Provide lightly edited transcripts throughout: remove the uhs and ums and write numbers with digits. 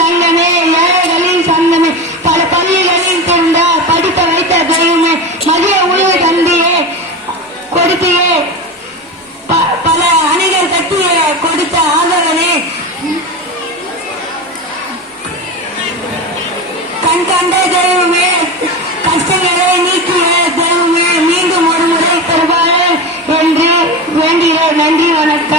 தங்கமே, ஏழைகளின் சங்கமே, பல பள்ளிகளில் திறந்த படிக்க வைத்த தெய்வமே, மதிய உணவு தந்தியே கொடுத்தியே, பல அணிகள் கட்டிய கொடுத்த ஆதரவனே, கண் கண்ட தெய்வமே, கஷ்டங்களை நீக்கிய தெய்வமே, மீண்டும் ஒரு முறை பெறுவாரு என்று வேண்டுகிறேன். நன்றி, வணக்கம்.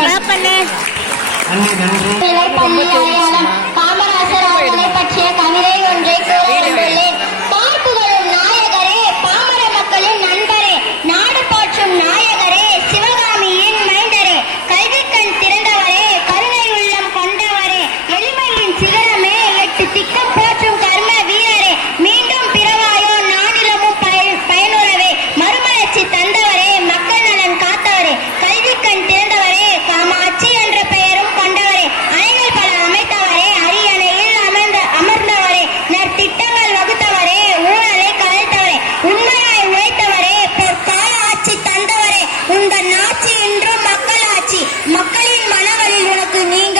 காமராசர் அவர்களை பற்றிய கவிதை ஒன்றை கூற வந்துள்ளேன். பார்ப்புகளும் நாயகரே, பாமர மக்களின் நண்பரே, நாடு போற்றும் நாயகரே, சிவகாமியின் மைந்தரே, கல்விக்கண் திறந்தவரே, கருணை உள்ளம் கொண்டவரே, எளிமையின் சிகரமே, எட்டு திக்கம் போற்றும் கர்ம வீரரே, மீண்டும் பிறவாயோ நானிலமும் பயனுறவே, மறுமலர்ச்சி தந்தவரே, மக்கள் நலன் காத்தவரே, கல்விக்கண் திறந்தவரே, காமாட்சி என்ற பெயரும் கொண்டவரே, அணைகள் பல அமைத்தவரே, அரியணையில் அமர்ந்தவரே, நற்திட்டங்கள் வகுத்தவரே, ஊழலை கலைத்தவரே, உண்மையாய் உழைத்தவரே, பொற்கால ஆட்சி தந்தவரே, உங்கள் ஆட்சி இன்றும் மக்கள் ஆட்சி, மக்களின் மனங்களில் உனக்கு நீங்க